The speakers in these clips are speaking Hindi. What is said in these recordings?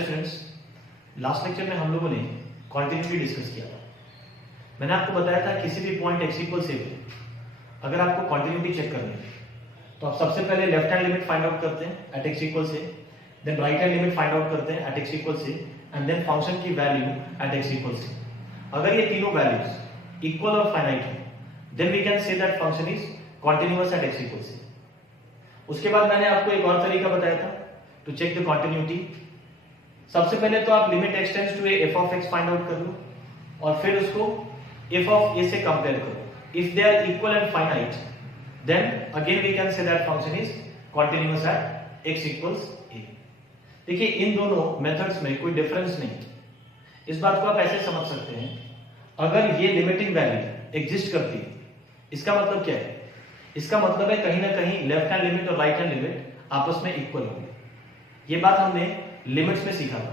फ्रेंड्स, लास्ट लेक्चर में हम लोगों ने कॉन्टिन्यूटी डिस्कस किया था। मैंने आपको बताया था किसी भी पॉइंट x इक्वल से अगर आपको कॉन्टिन्यूटी चेक करनी है तो आप सबसे पहले left hand limit find out करते हैं at x equal c, then right hand limit find out करते हैं at x equal c, and then function की value at x equal c. अगर ये तीनों वैल्यूज इक्वल और फाइनाइट है then we can say that function is continuous at x equal c. उसके बाद मैंने आपको एक और तरीका बताया था टू चेक द कॉन्टिन्यूटी। सबसे पहले तो आप limit x tends to a f of x find out कर लो और फिर उसको f of a से कंपेयर करो। If they are equal and finite then again we can say that function is continuous at x equals a। देखिए इन दोनों मेथड्स में कोई डिफरेंस नहीं। इस बात को आप ऐसे समझ सकते हैं, अगर ये लिमिटिंग वैल्यू एग्जिस्ट करती है इसका मतलब क्या है? इसका मतलब है कहीं ना कहीं लेफ्ट हैंड लिमिट और राइट हैंड लिमिट आपस में इक्वल होंगे। ये बात हमने लिमिट्स में सीखा था।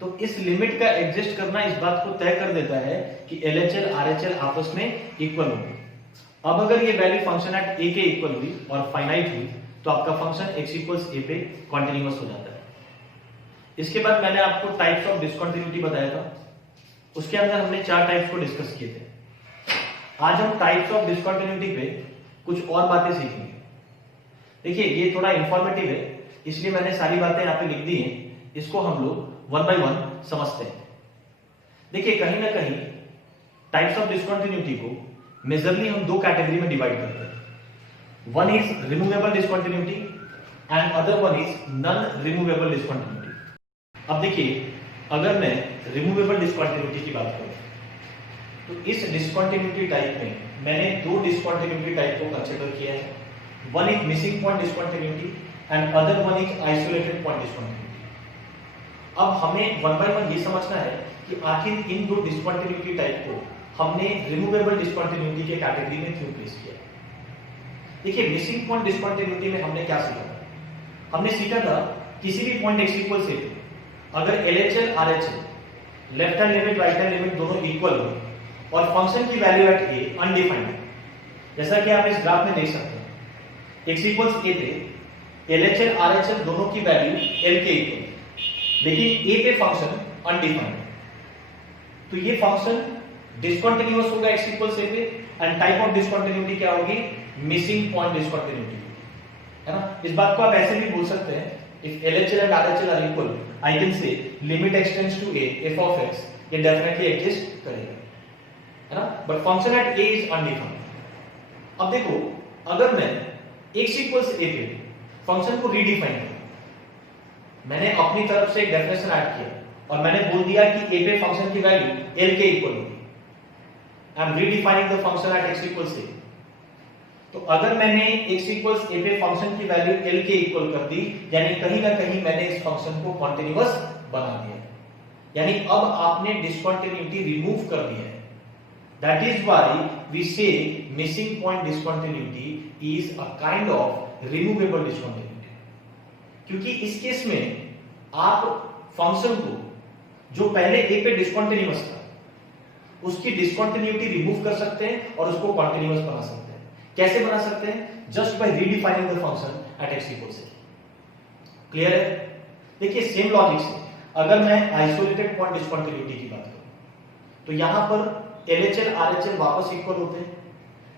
तो इस लिमिट का एग्जिस्ट करना इस बात को तय कर देता है कि LHL RHL आपस में इक्वल होंगे। अब अगर ये वैल्यू फंक्शन एट a के इक्वल हुई और फाइनाइट हुई तो आपका फंक्शन x इक्वल्स a पे कॉन्टिन्यूअस हो जाता है। इसके बाद मैंने आपको टाइप्स ऑफ डिसकंटिन्यूटी बताया था। उसके अंदर हमने 4 टाइप्स को डिस्कस किए थे। आज हम टाइप्स ऑफ डिसकंटिन्यूटी पे कुछ और बातें सीखेंगे। देखिए ये थोड़ा इंफॉर्मेटिव है इसलिए मैंने सारी बातें यहाँ पे लिख दी हैं। इसको हम लोग वन बाय वन समझते हैं। देखिए कहीं ना कहीं टाइप्स ऑफ डिसकंटिन्यूटी को मेजरली हम दो कैटेगरी में डिवाइड करते हैं। One is removable discontinuity and other one is non removable discontinuity. अब देखिए अगर मैं रिमूवेबल डिसकंटिन्यूटी की बात करूं तो इस डिसकंटिन्यूटी टाइप में मैंने दो डिसकंटिन्यूटी टाइप को कंसीडर किया है। One is missing point discontinuity and other one is isolated point discontinuity. अब हमें वन बाय वन ये समझना है कि आखिर इन दो डिसकंटिन्यूटी टाइप को हमने रिमूवेबल डिसकंटिन्यूटी के कैटेगरी में क्यों प्लेस किया। देखिए मिसिंग पॉइंट डिसकंटिन्यूटी में हमने क्या सीखा था? हमने सीखा था किसी भी पॉइंट x इक्वल से अगर LHL RHL left hand limit right hand limit दोनों इक्वल हो और फंक्शन की वैल्यू एट a अनडिफाइंड है, जैसा कि आप इस ग्राफ में देख सकते हैं x इक्वल्स a पे LHL RHL दोनों की वैल्यू l के इक्वल, लेकिन a पे फंक्शन अनडिफाइंड है। तो ये फंक्शन डिसकंटिन्यूअस होगा x इक्वल से पे एंड टाइप ऑफ डिसकंटिन्यूटी क्या होगी? मिसिंग पॉइंट डिसकंटिन्यूटी, है ना। इस बात को आप ऐसे भी बोल सकते हैं if LHL and RHL are equal I can say limit x tends to a f of x ये definitely exist करेगा, है ना। but function at a is undefined। अब देखो अगर मैं x equals a पे फंक्शन को रीडिफाइन करूं, मैंने अपनी तरफ से एक डेफिनेशन ऐड किया और मैंने बोल दिया कि a पे फंक्शन की वैल्यू l के इक्वल होगी। I am redefining the function at x equals a। तो अगर मैंने x इक्वल्स a पे फंक्शन की वैल्यू l के इक्वल कर दी यानी कहीं ना कहीं मैंने इस फंक्शन को कॉन्टिन्यूअस बना दिया, यानी अब आपने डिसकंटिन्यूटी रिमूव कर दिया है। दैट इज व्हाई वी से missing point discontinuity is a kind of removable discontinuity, क्योंकि इस केस में आप फंक्शन को जो पहले a पे डिसकंटिन्यूअस था उसकी डिसकंटिन्यूटी रिमूव कर सकते हैं और उसको कॉन्टिन्यूअस बना सकते हैं। कैसे बना सकते हैं? Just by redefining the function at x equal से। क्लियर है? देखिए सेम लॉजिक से अगर मैं आइसोलेटेड पॉइंट डिसकंटिन्यूटी की बात करूं तो यहां पर LHL RHL वापस इक्वल होते हैं,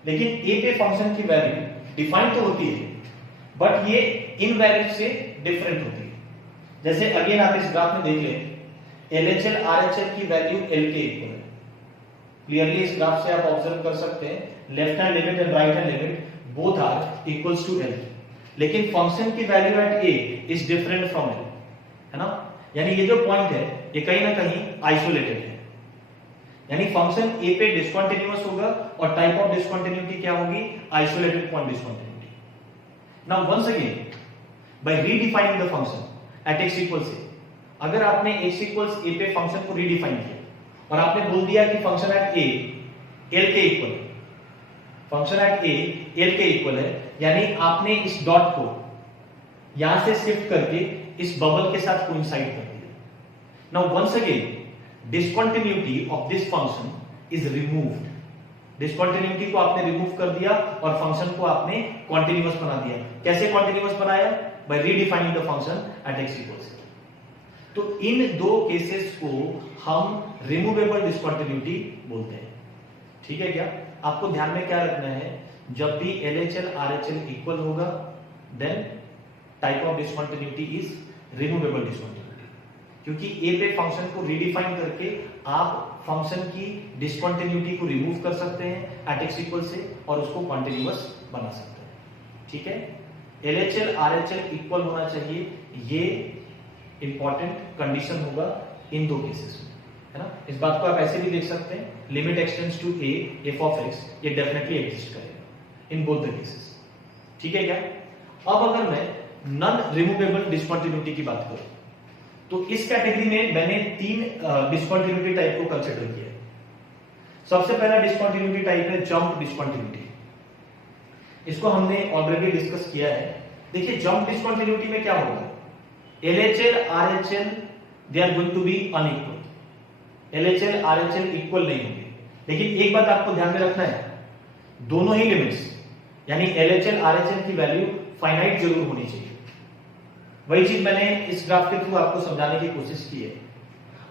लेकिन a पे फंक्शन की वैल्यू डिफाइन तो होती है बट ये इनवैलिड से डिफरेंट होती है। जैसे अगेन आप इस ग्राफ में देख लें LHL RHL की वैल्यू l के इक्वल है। क्लियरली इस ग्राफ से आप ऑब्जर्व कर सकते हैं left hand limit and right hand limit both are equals to l, लेकिन फंक्शन की value at a is different from l, है ना। यानी ये जो पॉइंट है ये कहीं ना कहीं आइसोलेटेड है, यानी फंक्शन a पे डिसकंटिन्यूअस होगा और टाइप ऑफ डिसकंटिन्यूटी क्या होगी? Isolated point discontinuity. Now once again by redefining the function at x equal c, अगर आपने x इक्वल्स a पे फंक्शन को रीडिफाइन किया और आपने बोल दिया कि फंक्शन एट a l के इक्वल है, फंक्शन एट a l के इक्वल है, यानी आपने इस डॉट को यहां से शिफ्ट करके इस बबल के साथ कोइंसाइड कर दिया। Now once again discontinuity of this function is removed. Discontinuity को आपने रिमूव कर दिया और फंक्शन को आपने कॉन्टिन्यूअस बना दिया। कैसे कॉन्टिन्यूअस बनाया? By redefining the function at x equal c. तो इन दो केसेस को हम रिमूवेबल डिस्कंटिन्यूटी बोलते हैं। ठीक है क्या? आपको ध्यान में क्या रखना है, जब भी LHL RHL इक्वल होगा then type of discontinuity is removable discontinuity, क्योंकि ए पे फंक्शन को रीडिफाइन करके आप फंक्शन की डिस्कंटिन्यूटी को रिमूव कर सकते हैं एट एक्स इक्वल से और उसको कॉन्टिन्यूअस बना सकते हैं। ठीक है, LHL RHL इक्वल होना चाहिए, ये इंपॉर्टेंट कंडीशन होगा इन दो केसेस में, है ना। इस बात को आप ऐसे भी देख सकते हैं, limit x tends to a f of x, ये डेफिनेटली एग्जिस्ट करेगा इन बोथ द केसेस। ठीक है क्या? अब अगर मैं नॉन रिमूवेबल डिस्कंटिन्यूटी की बात करूं तो इस कैटेगरी में मैंने तीन डिस्कंटिन्यूटी टाइप को कंसीडर किया है। सबसे पहला डिस्कंटिन्यूटी टाइप है जंप डिस्कंटिन्यूटी। इसको हमने ऑलरेडी डिस्कस किया है। देखिए जंप डिस्कंटिन्यूटी में क्या होगा, LHL RHL they are going to be unequal, LHL RHL equal नहीं होंगे। लेकिन एक बात आपको ध्यान में रखना है, दोनों ही लिमिट्स यानी LHL RHL की वैल्यू फाइनाइट जरूर होनी चाहिए। वही चीज मैंने इस ग्राफ के थ्रू आपको समझाने की कोशिश की है।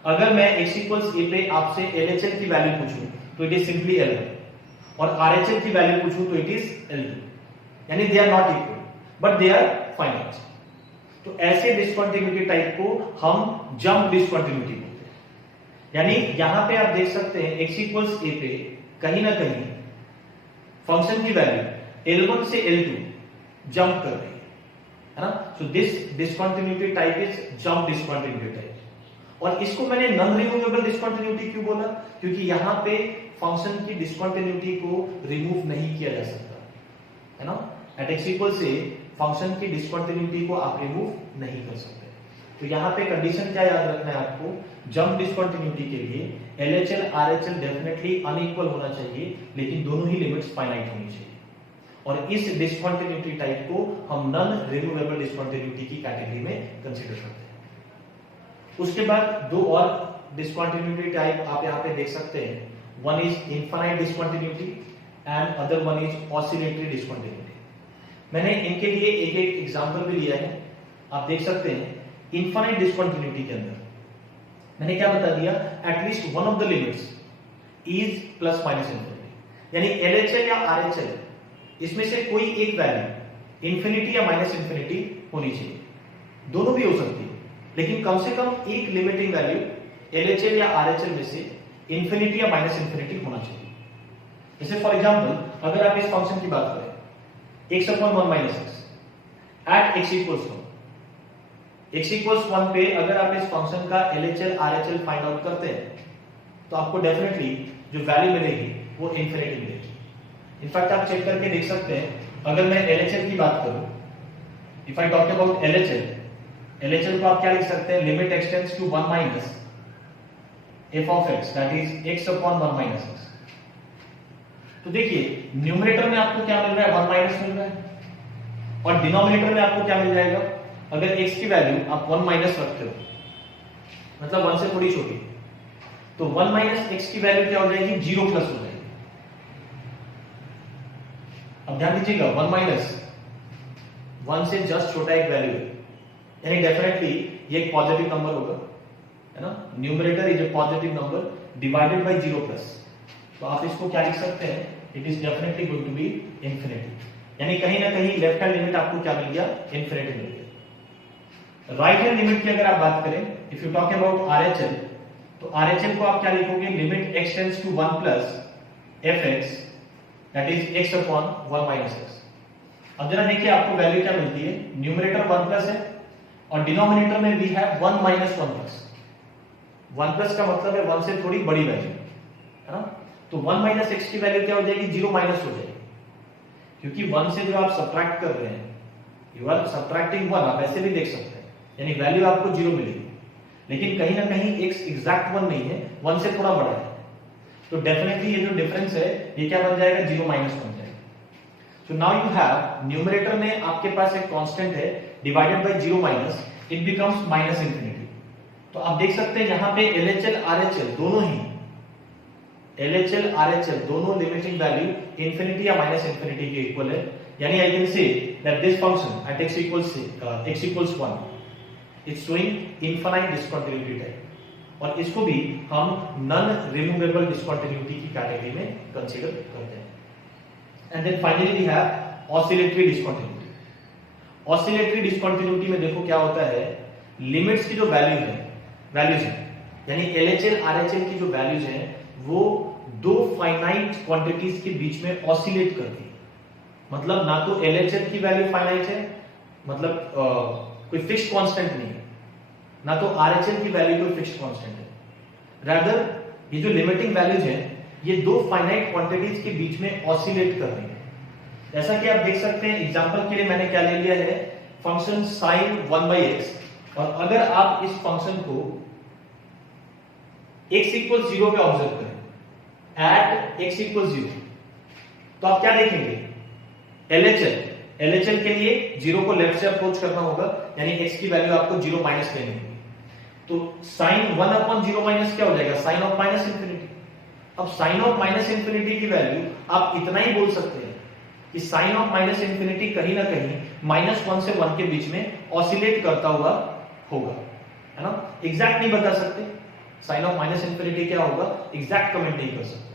अगर मैं x इक्वल्स a पे आपसे LHL की वैल्यू पूछूं तो इट इज सिंपली L1 और RHL की वैल्यू पूछूं तो इट इज L2, यानी they are not equal but they are finite. तो ऐसे डिस्कंटिन्यूटी टाइप को हम जंप डिस्कंटिन्यूटी बोलते हैं। यानी यहां पे आप देख सकते हैं x इक्वल्स a पे कहीं ना कहीं फंक्शन की वैल्यू L1 से L2 जंप कर रही है ना। So this discontinuity type is jump discontinuity type. और इसको मैंने नॉन रिमूवेबल डिस्कंटिन्यूटी क्यों बोला, क्योंकि यहां पे फंक्शन की डिस्कंटिन्यूटी को रिमूव नहीं किया जा सकता, है ना। एट x इक्वल से फंक्शन की डिस्कंटिन्यूटी को आप रिमूव नहीं कर सकते। तो यहां पे कंडीशन क्या याद रखना है आपको, जंप डिस्कंटिन्यूटी के लिए LHL RHL डेफिनेटली अनइक्वल होना चाहिए, लेकिन दोनों ही लिमिट्स फाइनाइट होनी चाहिए। और इस डिस्कंटिन्यूटी टाइप को हम नॉन रिमूवेबल डिस्कंटिन्यूटी की कैटेगरी में कंसीडर करते हैं। उसके बाद दो और डिस्कंटिन्यूटी टाइप आप यहां पे देख सकते हैं, one is infinite discontinuity and other one is oscillatory discontinuity. मैंने इनके लिए एक एक एग्जांपल भी लिया है, आप देख सकते हैं। इनफाइनाइट डिस्कंटिन्यूटी के अंदर मैंने क्या बता दिया, at least one of the limits is plus minus infinity, यानी LHL या RHL इसमें से कोई एक वैल्यू इंफिनिटी या माइनस इंफिनिटी होनी चाहिए। दोनों भी हो सकती है, लेकिन कम से कम एक लिमिटिंग वैल्यू LHL या RHL में से इंफिनिटी या माइनस इंफिनिटी होना चाहिए। जैसे फॉर एग्जांपल अगर आप इस फंक्शन की बात करें x/1 minus x at x equals 1, x equals 1 पे अगर आप इस फंक्शन का LHL RHL फाइंड आउट करते हैं तो आपको डेफिनेटली जो वैल्यू मिलेगी वो इंफिनिटी मिलेगी। इनफैक्ट आप चेक करके देख सकते हैं, अगर मैं LHL की बात करूं, if I talk about LHL को आप क्या लिख सकते हैं, limit x tends to 1 minus f of x that is x/1 minus x। तो देखिए न्यूमरेटर में आपको क्या मिल रहा है, 1 माइनस मिल रहा है, और डिनोमिनेटर में आपको क्या मिल जाएगा, अगर x की वैल्यू आप 1 माइनस रखते हो, मतलब 1 से थोड़ी छोटी, तो 1 माइनस x की वैल्यू क्या हो जाएगी, 0 प्लस हो जाएगी। अब ध्यान दीजिएगा 1 माइनस 1 से जस्ट छोटा एक वैल्यू है, यानी डेफिनेटली ये एक पॉजिटिव नंबर होगा, है ना। Numerator is a positive number divided by 0 plus, तो आप इसको क्या लिख सकते हैं, it is definitely going to be infinity, यानी कहीं ना कहीं लेफ्ट हैंड लिमिट आपको क्या मिल गया, इंफिनिटी मिल गया। राइट हैंड लिमिट की अगर आप बात करें, if you talk about RHL, तो RHL को आप क्या लिखोगे, limit x tends to 1 plus fx that is x/1 minus x। अब जरा देखिए आपको वैल्यू क्या मिलती है, न्यूमरेटर 1 प्लस है और डिनोमिनेटर में we have 1 minus 1 plus. 1 plus का मतलब है 1 से थोड़ी बड़ी वैल्यू, है ना। तो 1 माइनस x की वैल्यू क्या हो जाएगी, 0 माइनस हो जाएगी, क्योंकि 1 से जो आप सब्ट्रैक्ट कर रहे हैं, यू आर सब्ट्रैक्टिंग 1, आप ऐसे भी देख सकते हैं, यानी वैल्यू आपको 0 मिलेगी, लेकिन कहीं ना कहीं x एग्जैक्ट 1 नहीं है, 1 से थोड़ा बड़ा है, तो डेफिनेटली ये जो डिफरेंस है ये क्या बन जाएगा, 0 माइनस बन जाएगा। So now you have numerator में आपके पास एक कांस्टेंट है, divided by 0 minus it becomes minus infinity. तो आप देख सकते हैं यहां पे LHL RHL दोनों ही LHL RHL दोनों लिमिटिंग वैल्यू इंफिनिटी या माइनस इंफिनिटी के इक्वल है, यानी I can say that this function at x equals 1 it's showing infinite discontinuity type, और इसको भी हम नॉन रिमूवेबल डिसकंटिन्यूटी की कैटेगरी में कंसीडर करते हैं। And then finally we have oscillatory discontinuity. Oscillatory discontinuity में देखो क्या होता है, लिमिट्स की जो वैल्यूज है यानी एलएचएल आरएचएल की जो वैल्यूज हैं वो दो फाइनाइट क्वांटिटीज के बीच में ऑसिलेट करती है। मतलब ना तो एलएचएल की वैल्यू फाइनाइट है, मतलब कोई फिक्स्ड कांस्टेंट नहीं है, ना तो आरएचएल की वैल्यू कोई फिक्स्ड कांस्टेंट है। रादर ये जो लिमिटिंग वैल्यूज हैं ये दो फाइनाइट क्वांटिटीज के बीच में ऑसिलेट कर रही है। जैसा कि आप देख सकते हैं, एग्जांपल के लिए मैंने क्या ले लिया है, फंक्शन sin 1/x, और अगर आप इस फंक्शन को x = 0 पे ऑब्जर्व करें, एट x = 0, तो आप क्या देखेंगे, एलएचएल के लिए 0 को लेफ्ट से अप्रोच करना होगा, यानी x की वैल्यू आपको 0 माइनस लेनी होगी। तो sin 1/0 माइनस क्या हो जाएगा, sin ऑफ माइनस इंफिनिटी। अब sin ऑफ माइनस इंफिनिटी की वैल्यू आप इतना ही बोल सकते हैं कि sin ऑफ माइनस इंफिनिटी कहीं ना कहीं -1 से 1 के बीच में ऑसिलेट करता हुआ होगा, है ना। एग्जैक्ट नहीं बता सकते sin ऑफ माइनस इंफिनिटी क्या होगा, एग्जैक्ट कमेंट नहीं कर सकते।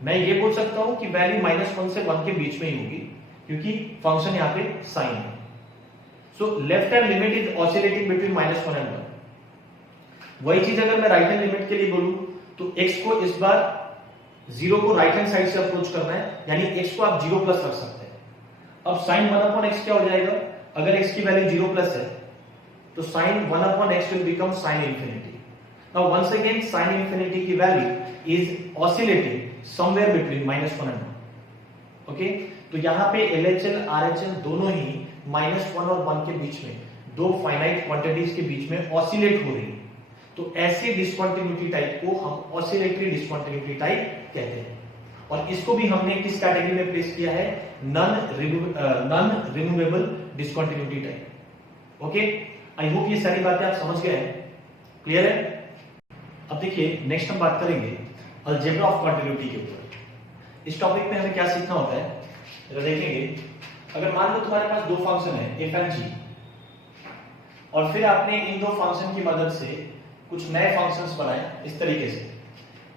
मैं ये बोल सकता हूं कि वैल्यू -1 से 1 के बीच में ही होगी, क्योंकि फंक्शन यहां पे sin है। So left hand limit is oscillating between -1 and 1। वही चीज अगर मैं राइट हैंड लिमिट के लिए बोलूं तो x को इस बार 0 को राइट हैंड साइड से अप्रोच करना है, यानी x को आप 0 प्लस रख सकते हैं। अब sin 1/x क्या हो जाएगा, अगर x की वैल्यू 0 प्लस है तो sin 1/x will become sin infinity. Now once again sin infinity की value is oscillating somewhere between -1 and 1. Okay, तो यहां पे LHL RHL दोनों ही -1 और 1 के बीच में दो फाइनाइट क्वांटिटीज के बीच में ऑसिलेट हो रही है। तो ऐसे डिसकंटिन्यूटी टाइप को हम ऑसिलेटरी डिसकंटिन्यूटी टाइप कहते हैं, और इसको भी हमने किस कैटेगरी में प्लेस किया है, non removable discontinuity type. Okay, I hope ये सारी बातें आप समझ गए हैं, क्लियर है। अब देखिए नेक्स्ट हम बात करेंगे अलजेब्रा ऑफ कंटिन्यूटी के ऊपर। इस टॉपिक में हमें क्या सीखना होता है, जरा देखेंगे। अगर मान लो तुम्हारे पास दो फंक्शन है f एंड g, और फिर आपने इन दो फंक्शन की मदद से कुछ नए फंक्शंस बनाए इस तरीके से,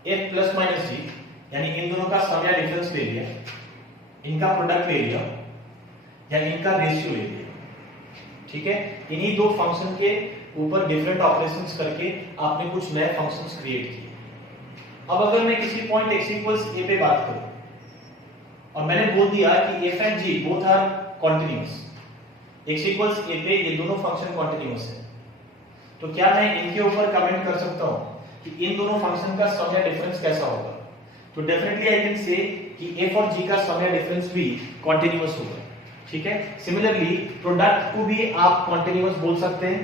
f प्लस माइनस g, यानी इन दोनों का सम या डिफरेंस ले लिया, इनका प्रोडक्ट ले लिया, या इनका रेशियो ले लिया, ठीक है। इन्हीं दो फंक्शन के ऊपर डिफरेंट ऑपरेशंस करके आपने कुछ नए फंक्शंस क्रिएट किए। अब अगर मैं किसी पॉइंट x = a पे बात करूं और मैंने बोल दिया कि f and g both are continuous, x = a पे ये दोनों फंक्शन कॉन्टिन्यूअस है, तो क्या मैं इनके ऊपर कमेंट कर सकता हूं कि इन दोनों फंक्शन का सम या डिफरेंस कैसा होगा। तो डेफिनेटली आई कैन से कि f और g का सम या डिफरेंस भी कॉन्टिन्यूअस होगा, ठीक है। सिमिलरली प्रोडक्ट को भी आप कॉन्टिन्यूअस बोल सकते हैं,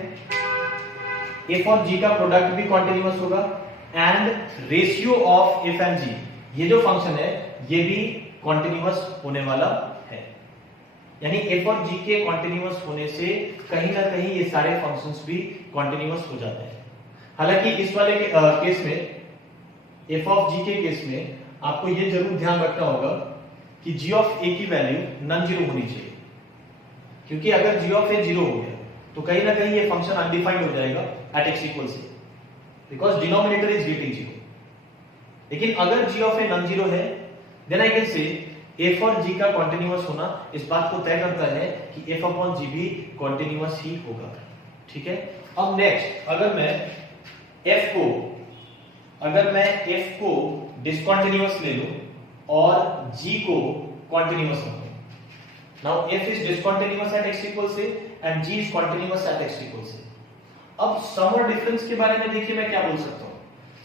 f और g का प्रोडक्ट भी कॉन्टिन्यूअस होगा, and ratio of f and g, ये जो फंक्शन है ये भी कॉन्टिन्यूअस होने वाला है। यानी f और g के कॉन्टिन्यूअस होने से कहीं ना कहीं ये सारे फंक्शंस भी कॉन्टिन्यूअस हो जाते हैं। हालांकि इस वाले केस में f ऑफ g के केस में आपको ये जरूर ध्यान रखना होगा कि g ऑफ a की वैल्यू नॉन जीरो होनी चाहिए, क्योंकि अगर g ऑफ a 0 हो गया तो कहीं ना कहीं ये फंक्शन अनडिफाइंड हो जाएगा at x = a, because denominator is getting 0। लेकिन अगर g of a non zero है, then I can say f और g का कॉन्टिन्यूअस होना इस बात को तय करता है कि f अपॉन g भी कॉन्टिन्यूअस ही होगा, ठीक है। अब नेक्स्ट अगर मैं f को डिसकंटिन्यूअस ले लूं और g को कॉन्टिन्यूअस रखूं, now f is discontinuous at x = a and g is continuous at x = a। अब सम और डिफरेंस के बारे में देखिए मैं क्या बोल सकता हूं,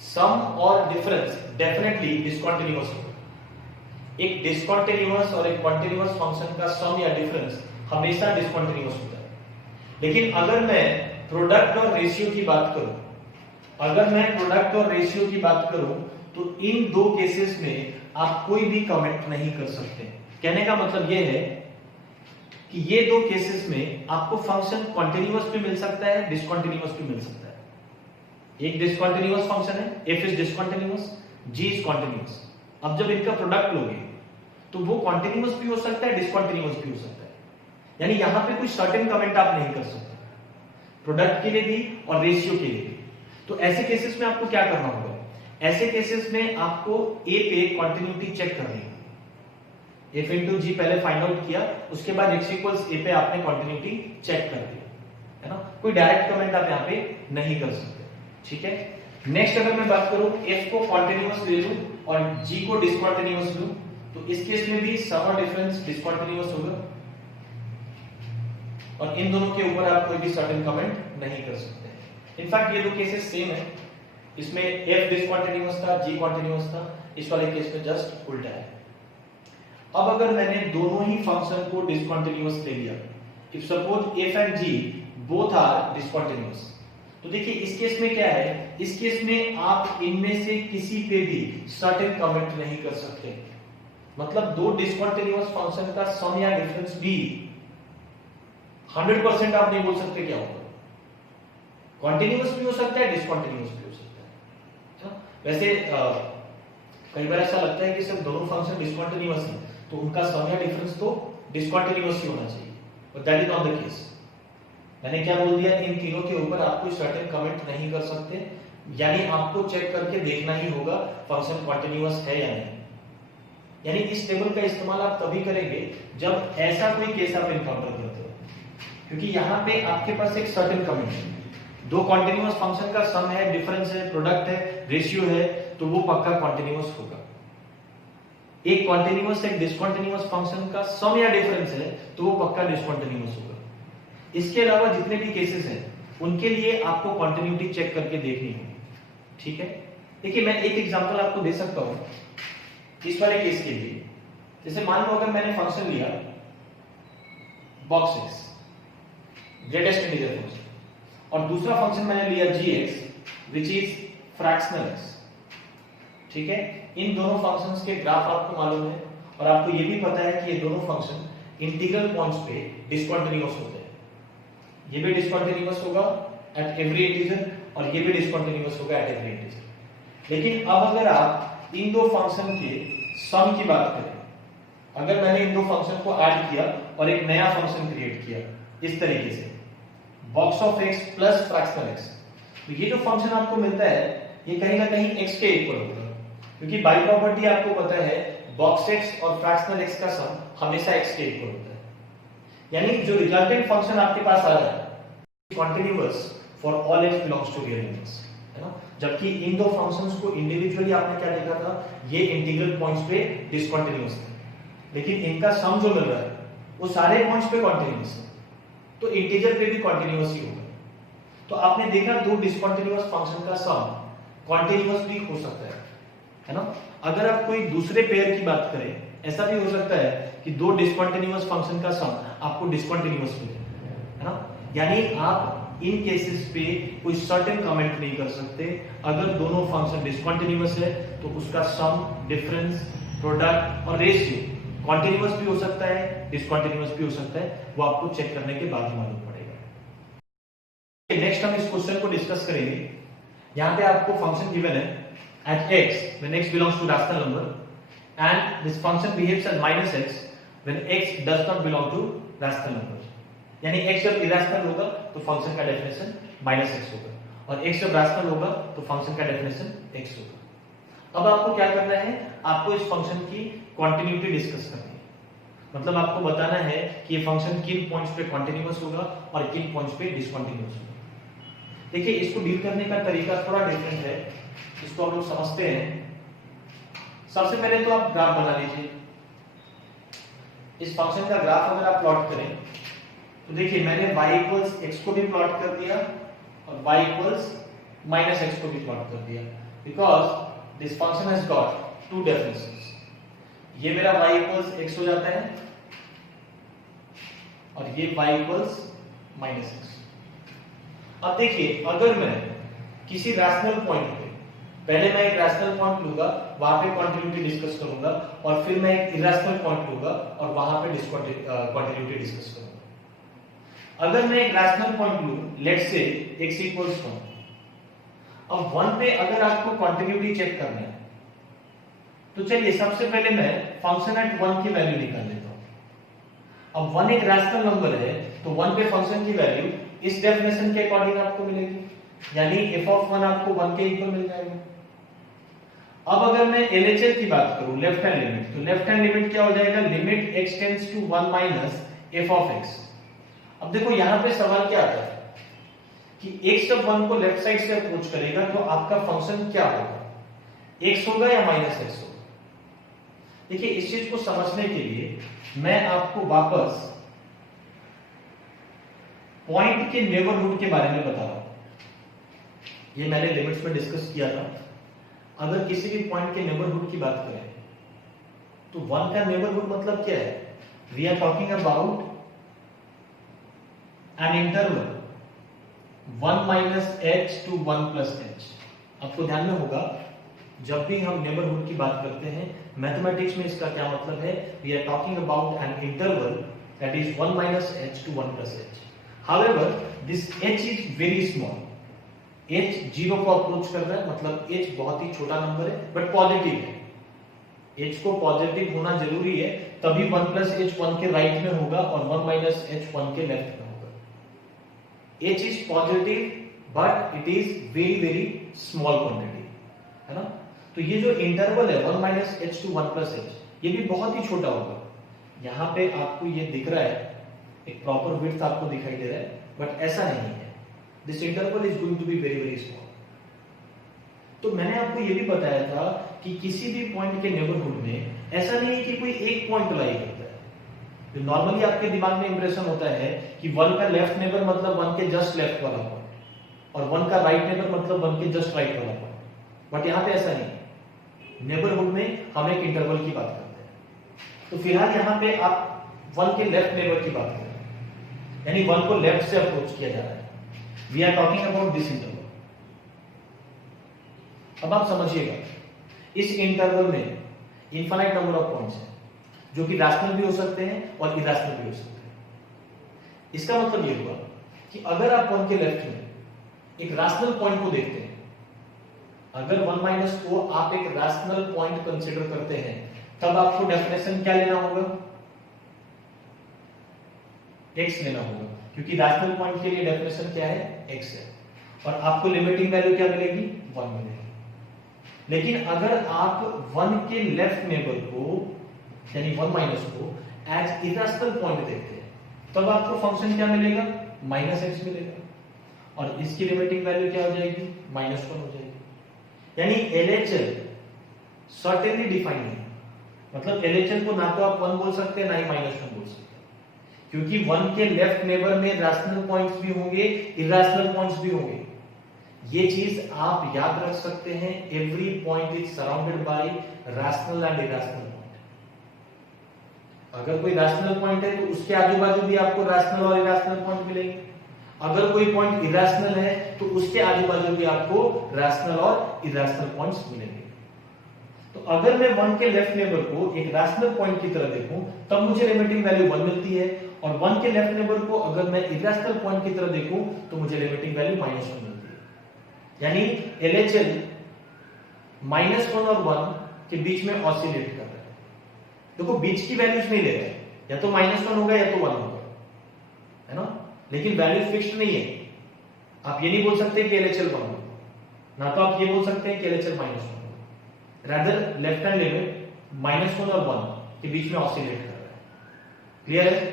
सम और डिफरेंस डेफिनेटली डिसकंटिन्यूअस होगा। एक डिसकंटिन्यूअस और एक कॉन्टिन्यूअस फंक्शन का सम या डिफरेंस हमेशा डिसकंटिन्यूअस होता है। लेकिन अगर मैं प्रोडक्ट और रेशियो की बात करूं, तो इन दो केसेस में आप कोई भी कमेंट नहीं कर सकते। कहने का मतलब यह है कि ये दो केसेस में आपको फंक्शन कॉन्टिन्यूअस भी मिल सकता है, डिसकंटिन्यूअस भी मिल सकता है। एक डिसकंटिन्यूअस फंक्शन है, f is discontinuous, g is continuous. अब जब इनका प्रोडक्ट लोगे तो वो कॉन्टिन्यूअस भी हो सकता है, डिसकंटिन्यूअस भी हो सकता है, यानी यहां पे कोई सर्टेन कमेंट आप नहीं कर सकते। प्रोडक्ट के लिए भी और रेशियो के लिए भी। तो ऐसे केसेस में आपको क्या करना होगा, ऐसे केसेस में आपको ए पे कंटिन्यूटी चेक करनी है। एफ इंटू जी पहले फाइंड आउट किया, उसके बाद एक्स इक्वल्स ए पे आपने कंटिन्यूटी चेक कर दी, है ना। कोई डायरेक्ट कमेंट आप यहाँ पे नहीं कर सकते, ठीक है। नेक्स्ट अगर मैं बात करूं एफ को कॉन्टिन्यूअस ले लूं और जी को डिसकंटिन्यूअस लूं, तो इस केस में भी सम और डिफरेंस डिसकंटिन्यूअस होगा और इन दोनों के ऊपर आप कोई भी सर्टेन कमेंट नहीं कर सकते। इनफैक्ट ये दो केसेस सेम है, इसमें एफ डिसकंटिन्यूअस था, जी कंटिन्यूअस था, इस वाले केस में जस्ट उल्टा है। अब अगर मैंने दोनों ही फंक्शन को डिसकंटिन्यूअस ले लिया, if suppose f and g both are discontinuous, तो देखिए इस केस में क्या है, इस केस में आप इनमें से किसी पे भी सर्टेन कमेंट नहीं कर सकते। मतलब दो डिसकंटिन्यूअस फंक्शन का सम या डिफरेंस भी 100% आप नहीं बोल सकते क्या होगा। कॉन्टिन्यूअस भी हो सकता है, डिसकंटिन्यूअस भी हो सकता है। वैसे कई बार ऐसा लगता है कि सिर्फ दोनों फंक्शन डिसकंटिन्यूअस हैं तो उनका सम या डिफरेंस तो डिसकंटिन्यूअस ही होना चाहिए, but that is not the case. मैंने क्या बोल दिया, इन तीनों के ऊपर आप कोई सर्टेन कमेंट नहीं कर सकते, यानी आपको चेक करके देखना ही होगा फंक्शन कॉन्टिन्यूअस है या नहीं। यानी इस टेबल का इस्तेमाल आप तभी करेंगे जब ऐसा कोई केस आप एनकाउंटर करते हो, क्योंकि यहाँ पे आपके पास एक सर्टेन कमेंट है, दो कॉन्टिन्यूअस फंक्शन का सम है, डिफरेंस है, प्रोडक्ट है, रेशियो है, तो वो पक्का कॉन्टिन्यूअस होगा। एक कॉन्टिन्यूअस एक डिसकंटिन्यूअस फंक्शन का सम या डिफरेंस है तो वो पक्का डिसकंटिन्यूअस होगा। इसके अलावा जितने भी केसेस हैं उनके लिए आपको कंटिन्यूटी चेक करके देखनी होगी, ठीक है। देखिए मैं एक एग्जांपल आपको दे सकता हूं इस वाले केस के लिए। जैसे मान लो अगर मैंने फंक्शन लिया box x, greatest integer function, और दूसरा फंक्शन मैंने लिया g x which is fractional x, ठीक है। इन दोनों फंक्शंस के ग्राफ आपको मालूम है और आपको ये भी पता है कि ये दोनों फंक्शन इंटीग्रल पॉइंट्स पे डिसकंटिन्यूअस होते हैं। ये भी डिसकंटिन्यूअस होगा एट एवरी इंटीजर और ये भी डिसकंटिन्यूअस होगा एट एवरी इंटीजर। लेकिन अब अगर आप इन दो फंक्शन के सम की बात करें, अगर मैंने इन दो फंक्शन को ऐड किया और एक नया फंक्शन क्रिएट किया इस तरीके से box of x plus fractional x, तो ये जो फंक्शन आपको मिलता है ये कहीं ना कहीं एक्स के इक्वल होगा, क्योंकि बाय प्रॉपर्टी आपको पता है बॉक्स एक्स और फ्रैक्शनल एक्स का सम हमेशा एक्स के इक्वल होता है। यानी जो रिजल्टेंट फंक्शन आपके पास आ रहा है continuous for all x belongs to real numbers, है ना। जबकि इन दो फंक्शंस को इंडिविजुअली आपने क्या देखा था, ये इंटीग्रल पॉइंट्स पे डिसकंटिन्यूअस थे, लेकिन इनका सम जो मिल रहा है वो सारे पॉइंट्स पे कंटीन्यूअस है, तो इंटीजर पे भी कंटीन्यूअस ही होगा। तो आपने देखा दो डिसकंटिन्यूअस फंक्शन का सम कंटीन्यूअस भी हो सकता है ना। अगर आप कोई दूसरे पेयर की बात करें, ऐसा भी हो सकता है कि दो डिसकंटिन्यूअस फंक्शन का सम आपको डिसकंटिन्यूअस मिले, है ना। यानी आप इन केसेस पे कोई सर्टेन कमेंट नहीं कर सकते। अगर दोनों फंक्शन डिसकंटिन्यूअस है तो उसका सम, डिफरेंस, प्रोडक्ट और रेशियो कंटीन्यूअस भी हो सकता है, डिसकंटिन्यूअस भी हो सकता है, वो आपको चेक करने के बाद ही मालूम पड़ेगा। नेक्स्ट हम इस क्वेश्चन को डिस्कस करेंगे। यहां पे आपको फंक्शन गिवन है at x when x belongs to rational number and this function behaves as minus x when x does not belong to rational number। यानी x जब irrational होगा तो फंक्शन का डेफिनेशन माइनस x होगा और x जब रैशनल होगा तो फंक्शन का डेफिनेशन x होगा। अब आपको क्या करना है, आपको इस फंक्शन की कंटिन्यूटी डिस्कस करनी है। मतलब आपको बताना है कि ये फंक्शन किन पॉइंट्स पे कंटिन्यूअस होगा और किन पॉइंट्स पे डिसकंटिन्यूअस होगा। देखिए इसको डील करने का तरीका थोड़ा डिफरेंट है, इसको हम लोग समझते हैं। सबसे पहले तो आप ग्राफ बना लीजिए। इस फंक्शन का ग्राफ अगर आप प्लॉट करें तो देखिए मैंने y इक्वल्स x को भी प्लॉट कर दिया और y इक्वल्स माइनस x को भी प्लॉट कर दिया, because this function has got to definitions. ये मेरा y इक्वल्स x हो जाता है और ये y इक्वल्स माइनस x। अब देखिए अगर मैं किसी रैशनल पॉइंट पे, पहले मैं एक रैशनल पॉइंट लूंगा, वहां पे कंटिन्यूटी डिस्कस करूंगा, और फिर मैं एक इरैशनल पॉइंट लूंगा और वहां पे कंटिन्यूटी डिस्कस करूंगा। अगर मैं एक रैशनल पॉइंट लूं, लेट्स से x इक्वल्स 1, अब 1 पे अगर आपको कंटिन्यूटी चेक करना है तो चलिए सबसे पहले मैं फंक्शन एट 1 की वैल्यू निकाल लेता हूं। अब 1 एक रैशनल नंबर है तो 1 पे फंक्शन की वैल्यू इस डेफिनेशन के अकॉर्डिंग आपको मिलेगी, यानी f ऑफ 1 आपको 1 के इक्वल मिल जाएगा। अब अगर मैं LHS की बात करूं, लेफ्ट हैंड लिमिट, तो लेफ्ट हैंड लिमिट क्या हो जाएगा, limit x tends to 1 minus f of x। अब देखो यहां पे सवाल क्या आता है कि x जब 1 को लेफ्ट साइड से अप्रोच करेगा तो आपका फंक्शन क्या होगा, x होगा या माइनस x होगा। देखिए इस चीज को समझने के लिए मैं आपको वापस पॉइंट के नेबरहुड के बारे में बता रहा हूं। ये मैंने लिमिट्स में डिस्कस किया था। अगर किसी भी पॉइंट के नेबरहुड की बात करें तो 1 का नेबरहुड मतलब क्या है, we are talking about an interval 1 minus h to 1 plus h। आपको ध्यान में होगा जब भी हम नेबरहुड की बात करते हैं मैथमेटिक्स में इसका क्या मतलब है, we are talking about an interval that is 1 minus h to 1 plus h। However, this h is very small. h 0 को अप्रोच कर रहा है, मतलब h बहुत ही छोटा नंबर है बट पॉजिटिव है। h को पॉजिटिव होना जरूरी है, तभी 1 प्लस h 1 के राइट में होगा और 1 माइनस h 1 के लेफ्ट में होगा। h is positive but it is very very small quantity, है ना। तो ये जो इंटरवल है 1 minus h to 1 plus h, ये भी बहुत ही छोटा होगा। यहाँ पे आपको ये दिख रहा है, एक प्रॉपर विड्थ आपको दिखाई दे रहा है, बट ऐसा नहीं है। This interval is going to be very very small. तो मैंने आपको ये भी बताया था कि किसी भी पॉइंट के नेबरहुड में ऐसा नहीं है कि कोई एक पॉइंट लाई करता है। तो नॉर्मली आपके दिमाग में इंप्रेशन होता है कि 1 का लेफ्ट नेबर मतलब 1 के जस्ट लेफ्ट वाला पॉइंट और 1 का राइट नेबर मतलब 1 के जस्ट राइट वाला पॉइंट, बट यहाँ पे ऐसा नहीं है। नेबरहुड में हम एक इंटरवल की बात करते हैं। तो फिलहाल यहाँ पे आप 1 के लेफ्ट नेबर की बात करें, यानी 1 को लेफ्ट से अप्रोच किया जा रहा है। We are talking about this interval. अब आप समझिएगा इस इंटरवल में इनफाइनाइट नंबर ऑफ पॉइंट्स हैं जो कि रैशनल भी हो सकते हैं और इरैशनल भी हो सकते हैं। इसका मतलब ये हुआ कि अगर आप 1 के लेफ्ट में एक रैशनल पॉइंट को देखते हैं, अगर 1 माइनस को आप एक रैशनल पॉइंट कंसीडर करते हैं, तब आपको डेफिनेशन क्या लेना होगा, x लेना होगा, क्योंकि रैशनल पॉइंट के लिए डेफिनेशन क्या है, x है, और आपको लिमिटिंग वैल्यू क्या मिलेगी, 1 मिलेगी। लेकिन अगर आप 1 के लेफ्ट नेबर को यानी 1 माइनस को एज इरैशनल पॉइंट देखते हैं, तब आपको फंक्शन क्या मिलेगा, माइनस x मिलेगा, और इसकी लिमिटिंग वैल्यू क्या हो जाएगी, -1 हो जाएगी। यानी LHL सर्टेनली डिफाइन है, मतलब LHL को ना तो आप 1 बोल सकते हैं ना ही -1 बोल सकते हैं, क्योंकि 1 के लेफ्ट नेबर में रैशनल पॉइंट्स भी होंगे, इरैशनल पॉइंट्स भी होंगे। ये चीज आप याद रख सकते हैं, every point is surrounded by rational and irrational point. अगर कोई रैशनल पॉइंट है तो उसके आजू बाजू भी आपको रैशनल और इरैशनल पॉइंट मिलेंगे। अगर कोई पॉइंट इरैशनल है तो उसके आजू बाजू भी आपको रैशनल और इरैशनल पॉइंट्स मिलेंगे। तो अगर मैं 1 के लेफ्ट नेबर को एक रैशनल पॉइंट की तरह देखूं, तब मुझे लिमिटिंग वैल्यू 1 मिलती है, और 1 के लेफ्ट नेबर को अगर मैं इरैशनल पॉइंट की तरह देखूं तो मुझे लिमिटिंग वैल्यू -1 मिलती है। यानी LHL -1 और 1 के बीच में ऑसिलेट कर रहा है। देखो बीच की वैल्यूज नहीं ले रहा है, या तो -1 होगा या तो 1 होगा, है ना, लेकिन वैल्यू फिक्स्ड नहीं है। आप ये नहीं बोल सकते कि LHL 1 होगा, ना तो आप ये बोल सकते हैं कि LHL -1 होगा। रादर लेफ्ट हैंड लिमिट -1 और 1 के बीच में ऑसिलेट कर रहा है। क्लियर है।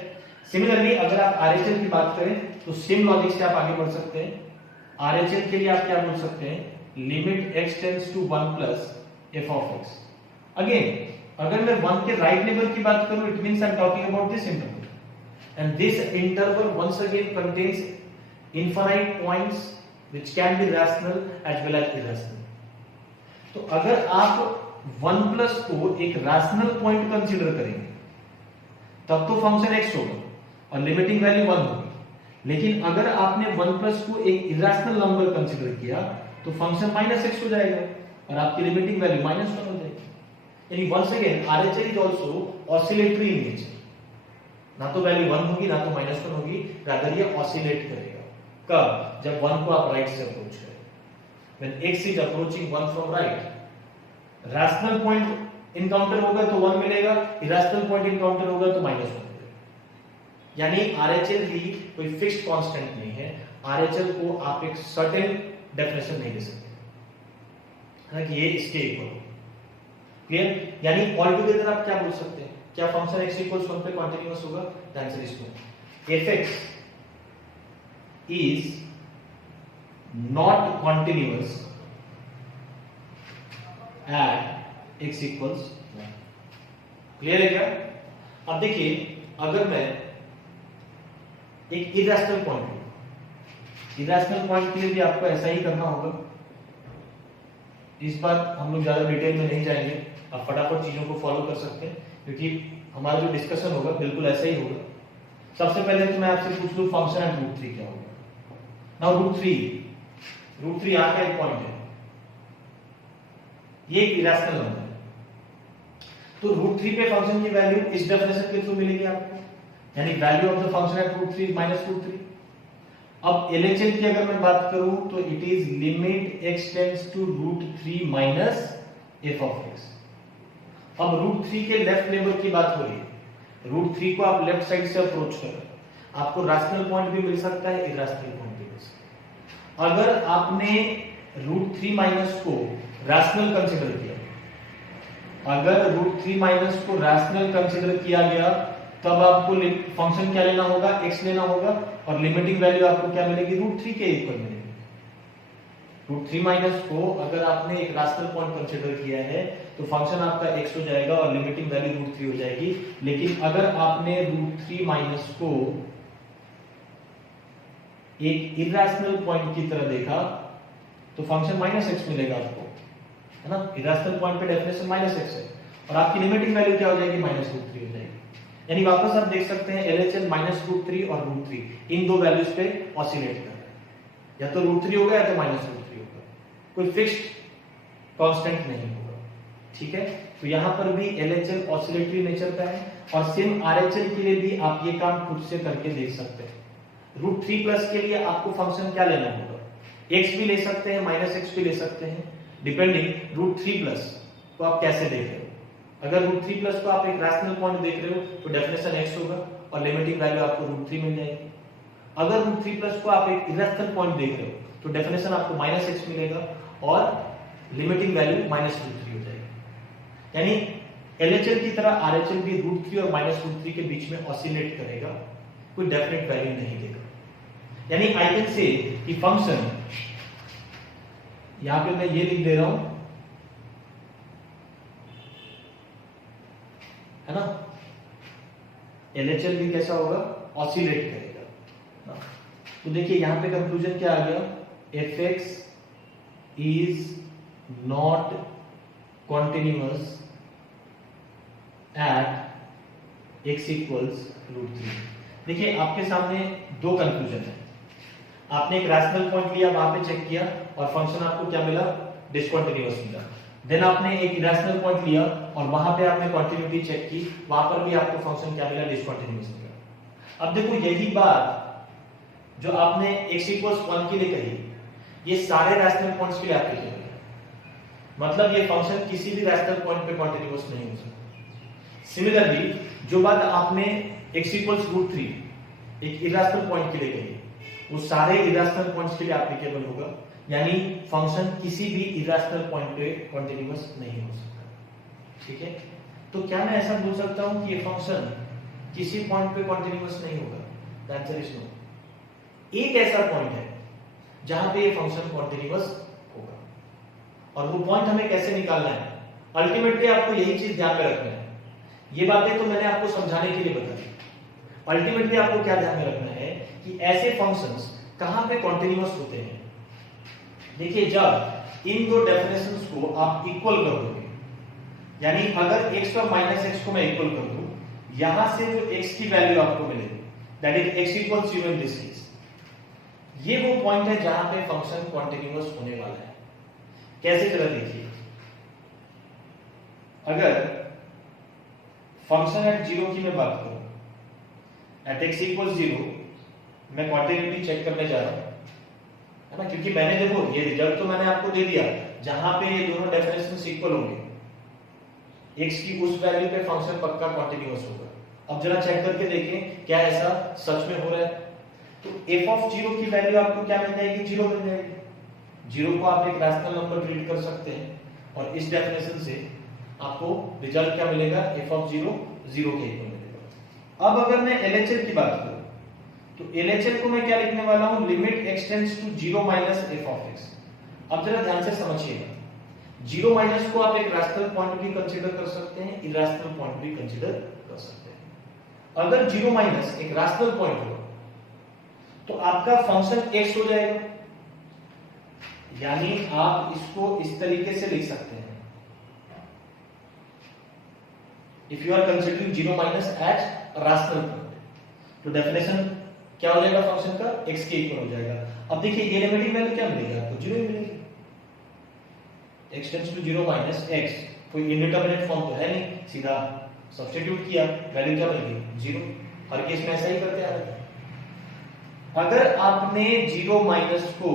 सिमिलरली अगर आप RHL की बात करें तो सेम लॉजिक से आप आगे बढ़ सकते हैं। RHL के लिए आप क्या बोल सकते हैं, limit x tends to 1 plus f of x। Again अगर मैं 1 के राइट नेबर की बात करूं, it means I am talking about this interval, and this interval once again contains infinite points which can be rational as well as irrational. तो अगर आप 1 प्लस को एक रैशनल पॉइंट कंसीडर करेंगे तब तो फंक्शन x होगा और लिमिटिंग वैल्यू 1 होगी। लेकिन अगर आपने 1 प्लस को एक इरैशनल नंबर कंसीडर किया तो फंक्शन -x हो जाएगा और आपकी लिमिटिंग वैल्यू -1 हो जाएगी। यानी once again RHL is also oscillatory in nature, ना तो वैल्यू 1 होगी ना तो -1 होगी, रादर ये ऑसिलेट करेगा। कब, जब 1 को आप राइट से अप्रोच करें, when x is approaching 1 from right, rational point encounter होगा तो 1 मिलेगा, इरैशनल पॉइंट इनकाउंटर होगा तो -1 मिलेगा। यानी RHL भी कोई फिक्स्ड कांस्टेंट नहीं है, RHL को आप एक सर्टेन डेफिनेशन नहीं दे सकते, है ना, कि ये इसके इक्वल हो। क्लियर? यानी ऑल टुगेदर आप क्या बोल सकते हैं, क्या फंक्शन x इक्वल्स 1 पे कॉन्टिन्यूअस होगा? The answer is no. fx is not continuous at x equals 1। Clear है क्या? अब देखिए, अगर मैं एक इरेशनल पॉइंट लूं, इरेशनल पॉइंट के लिए भी आपको ऐसा ही करना होगा। इस बार हम लोग ज्यादा डिटेल में नहीं जाएंगे, आप फटाफट चीजों को फॉलो कर सकते हैं, क्योंकि हमारा जो डिस्कशन होगा बिल्कुल ऐसा ही होगा। सबसे पहले तो मैं आपसे पूछ लूं फंक्शन एट √3 क्या होगा। नाउ √3 यहां का एक पॉइंट है, ये एक इरेशनल नंबर है, तो √3 पे फंक्शन की वैल्यू इस डेफिनेशन के थ्रू मिलेगी आपको, यानी value of the function at √3 minus √3। अब LHL की अगर मैं बात करूं तो it is limit x tends to √3 minus f of x। अब √3 के लेफ्ट नेबर की बात हो रही है, √3 को आप लेफ्ट साइड से अप्रोच करें, आपको रैशनल पॉइंट भी मिल सकता है, इरैशनल पॉइंट भी मिल सकता है। अगर आपने √3 माइनस को रैशनल कंसीडर किया, अगर √3 माइनस को रैशनल कंसीडर किया गया, तब आपको फंक्शन क्या लेना होगा, x लेना होगा, और लिमिटिंग वैल्यू आपको क्या मिलेगी, √3 के इक्वल मिलेगी। √3 माइनस को अगर आपने एक रैशनल पॉइंट कंसीडर किया है तो फंक्शन आपका x हो जाएगा और लिमिटिंग वैल्यू √3 हो जाएगी। लेकिन अगर आपने √3 माइनस को एक इरैशनल पॉइंट की तरह देखा तो फंक्शन -x मिलेगा आपको, है ना। इरैशनल पॉइंट पे डेफिनेशन -x है और आपकी लिमिटिंग वैल्यू क्या हो जाएगी, -√3 हो जाएगी। यानी वापस आप देख सकते हैं LHL -√3 और √3 इन दो वैल्यूज पे ऑसिलेट कर रहा है, या तो √3 होगा या तो -√3 होगा, कोई फिक्स्ड कांस्टेंट नहीं होगा। ठीक है, तो यहां पर भी LHL ऑसिलेटरी नेचर का है, और सेम RHL के लिए भी आप ये काम खुद से करके देख सकते हैं। √3 प्लस के लिए आपको फंक्शन क्या लेना होगा, x भी ले सकते हैं, -x भी ले सकते हैं, डिपेंडिंग √3 प्लस को आप कैसे देख रहे हो। अगर √3 प्लस को आप एक रैशनल पॉइंट देख रहे हो तो डेफिनेशन x होगा और लिमिटिंग वैल्यू आपको √3 मिल जाएगी। अगर √3 प्लस को आप एक इरैशनल पॉइंट देख रहे हो तो डेफिनेशन आपको -x मिलेगा और लिमिटिंग वैल्यू -√3 हो जाएगी। यानी LHL की तरह RHL भी √3 और -√3 के बीच में ऑसिलेट करेगा, कोई डेफिनेट वैल्यू नहीं देगा। यानी आई कैन से कि फंक्शन, यहां पे मैं ये लिख दे रहा हूं, है ना, LHL भी कैसा होगा, ऑसिलेट करेगा। तो देखिए यहां पे कंक्लूजन क्या आ गया, fx is not continuous at x equals √3। देखिए आपके सामने दो कंक्लूजन है, आपने एक रैशनल पॉइंट लिया, वहां पे चेक किया और फंक्शन आपको क्या मिला, डिसकंटीन्यूअस मिला। देन आपने एक इरैशनल पॉइंट लिया और वहां पे आपने कंटिन्यूटी चेक की, वहां पर भी आपको फंक्शन क्या मिला, डिसकंटीन्यूअस मिला। अब देखो यही बात जो आपने x इक्वल्स 1 के लिए कही, ये सारे रैशनल पॉइंट्स के लिए एप्लीकेबल है। मतलब ये फंक्शन किसी भी रैशनल पॉइंट पे कंटीन्यूअस नहीं हो सकता। सिमिलरली जो बात आपने x इक्वल्स √3 एक इरैशनल पॉइंट के लिए कही, वो सारे इरैशनल पॉइंट्स के लिए एप्लीकेबल होगा। यानी फंक्शन किसी भी इरैशनल पॉइंट पे कंटीन्यूअस नहीं हो सकता। ठीक है, तो क्या मैं ऐसा बोल सकता हूं कि ये फंक्शन किसी पॉइंट पे कंटीन्यूअस नहीं होगा? The answer is no. एक ऐसा पॉइंट है जहां पे ये फंक्शन कंटीन्यूअस होगा, और वो पॉइंट हमें कैसे निकालना है, अल्टीमेटली आपको यही चीज ध्यान में रखना है। ये बातें तो मैंने आपको समझाने के लिए बताई, अल्टीमेटली आपको क्या ध्यान में रखना है कि ऐसे फंक्शंस कहां पे कंटीन्यूअस होते हैं। देखिए जब इन दो डेफिनेशंस को आप इक्वल कर दोगे, यानी अगर x और -x को मैं इक्वल कर दूं, यहां से जो x की वैल्यू आपको मिलेगी that is x equals u in this case, ये वो पॉइंट है जहां पे फंक्शन कंटीन्यूअस होने वाला है। कैसे जरा देखिए, अगर फंक्शन एट 0 की मैं बात करूं, एट x इक्वल्स 0 मैं कंटीन्यूटी चेक करने जा रहा हूं, है ना, क्योंकि मैंने देखो ये रिजल्ट तो मैंने आपको दे दिया जहां पे ये दोनों डेफिनेशंस इक्वल होंगे, x की उस वैल्यू पे फंक्शन पक्का कंटीन्यूअस होगा। अब जरा चेक करके देखें क्या ऐसा सच में हो रहा है। तो f ऑफ 0 की वैल्यू आपको क्या मिल जाएगी, 0 मिल जाएगी। 0 को आप एक रैशनल नंबर ट्रीट कर सकते हैं और इस डेफिनेशन से आपको रिजल्ट क्या मिलेगा, f ऑफ 0 0 के इक्वल मिलेगा। अब अगर मैं LHL की बात करूं तो LHL को मैं क्या लिखने वाला हूं, limit x tends to 0 minus f of x। अब जरा ध्यान से समझिएगा, 0 माइनस को आप एक रैशनल पॉइंट भी कंसीडर कर सकते हैं, इरैशनल पॉइंट भी कंसीडर कर सकते हैं। अगर 0 माइनस एक रैशनल पॉइंट हो तो आपका फंक्शन x हो जाएगा, यानी आप इसको इस तरीके से लिख सकते हैं, if you are considering 0 minus at rational point तो डेफिनेशन क्या हो जाएगा फंक्शन का, x के इक्वल हो जाएगा। अब देखिए ये लिमिटिंग वैल्यू क्या मिलेगी आपको, 0 ही मिलेगी। x tends to 0 minus x, कोई इंडिटरमिनेट फॉर्म तो है नहीं, सीधा सब्स्टिट्यूट किया, वैल्यू क्या मिलेगी, 0। हर केस में ऐसा ही करते आ रहे हैं। अगर आपने 0 माइनस को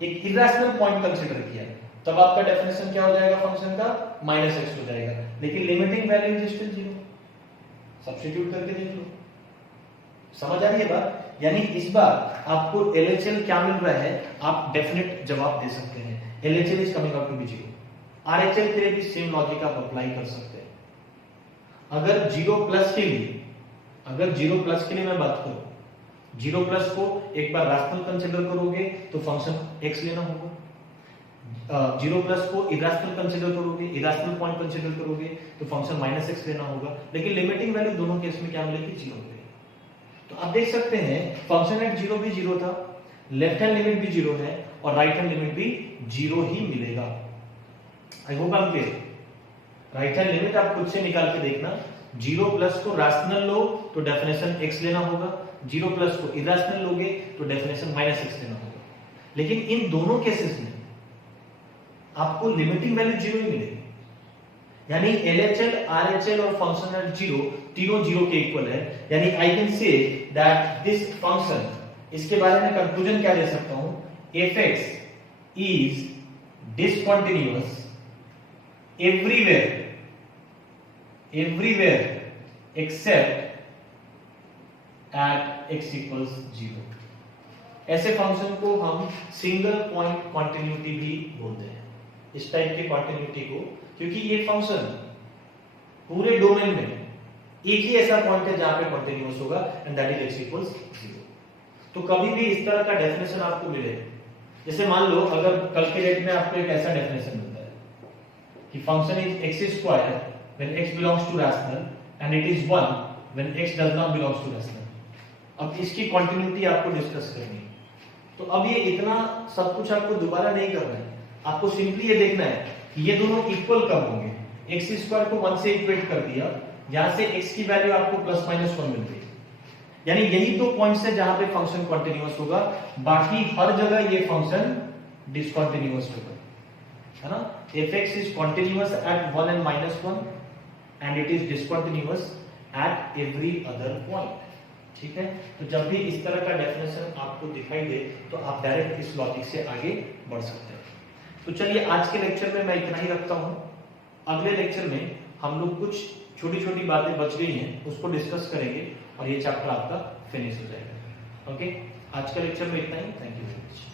एक इरैशनल पॉइंट कंसीडर किया तब आपका डेफिनेशन क्या हो जाएगा फंक्शन का, माइनस x हो जाएगा, लेकिन limiting value is still 0। Substitute करके देख लो, समझ आ रही है बात। यानी इस बार आपको LHL क्या मिल रहा है, आप डेफिनेट जवाब दे सकते हैं, LHL is coming out to be 0। RHL के लिए भी सेम लॉजिक आप अप्लाई कर सकते हैं। अगर 0 प्लस के लिए, अगर 0 प्लस के लिए मैं बात करूं, 0 प्लस को एक बार रैशनल कंसीडर करोगे तो फंक्शन x लेना होगा, 0 प्लस को इरैशनल कंसीडर करोगे, इरैशनल पॉइंट कंसीडर करोगे तो फंक्शन माइनस x लेना होगा, लेकिन लिमिटिंग वैल्यू दोनों केस में क्या मिलेगी, 0 मिलेगी। तो आप देख सकते हैं फंक्शन एट 0 भी 0 था, लेफ्ट हैंड लिमिट भी 0 है और राइट हैंड लिमिट भी 0 ही मिलेगा। आई होप आप क्लियर। राइट हैंड लिमिट आप खुद से निकाल के देखना, 0 प्लस को रैशनल लो तो डेफिनेशन x लेना होगा, 0 प्लस को इरैशनल लोगे तो डेफिनेशन माइनस x लेना होगा। लेकिन इन दोनों केसेस में आपको लिमिटिंग वैल्यू 0 ही मिलेगी, यानी LHL, RHL और फंक्शन एट 0 तीनों 0 के इक्वल है। यानी I can say that this function, इसके बारे में कंक्लूजन क्या दे सकता हूं, fx is discontinuous everywhere except at x equals 0। ऐसे फंक्शन को हम सिंगल पॉइंट कॉन्टिन्यूटी भी बोलते हैं, इस टाइप की कॉन्टिन्यूटी को, क्योंकि ये फंक्शन पूरे डोमेन में एक ही ऐसा पॉइंट है जहां पे कॉन्टिन्यूअस होगा and that is x equals 0। तो कभी भी इस तरह का डेफिनेशन आपको मिले, जैसे मान लो अगर कल के डेट में आपको एक ऐसा डेफिनेशन मिलता है कि function is x square when x belongs to rational and it is 1 when x does not belongs to rational. अब इसकी कॉन्टिन्यूटी आपको डिस्कस करनी है, तो अब ये इतना सब कुछ आपको दोबारा नहीं करना है, आपको सिंपली ये देखना है कि ये दोनों इक्वल कब होंगे। x स्क्वायर को 1 से इक्वेट कर दिया, यहां से x की वैल्यू आपको प्लस माइनस 1 मिल गई, यानी यही दो पॉइंट्स है जहां पे फंक्शन कॉन्टिन्यूअस होगा, बाकी हर जगह ये फंक्शन डिसकंटीन्यूअस होगा, है ना। fx is continuous at 1 and -1 and it is discontinuous at every other point. ठीक है, तो जब भी इस तरह का डेफिनेशन आपको दिखाई दे तो आप डायरेक्ट इस लॉजिक से आगे बढ़ सकते हैं। तो चलिए आज के लेक्चर में मैं इतना ही रखता हूं, अगले लेक्चर में हम लोग कुछ छोटी छोटी बातें बच गई हैं उसको डिस्कस करेंगे और ये चैप्टर आपका फिनिश हो जाएगा। ओके, आज के लेक्चर में इतना ही। Thank you very much.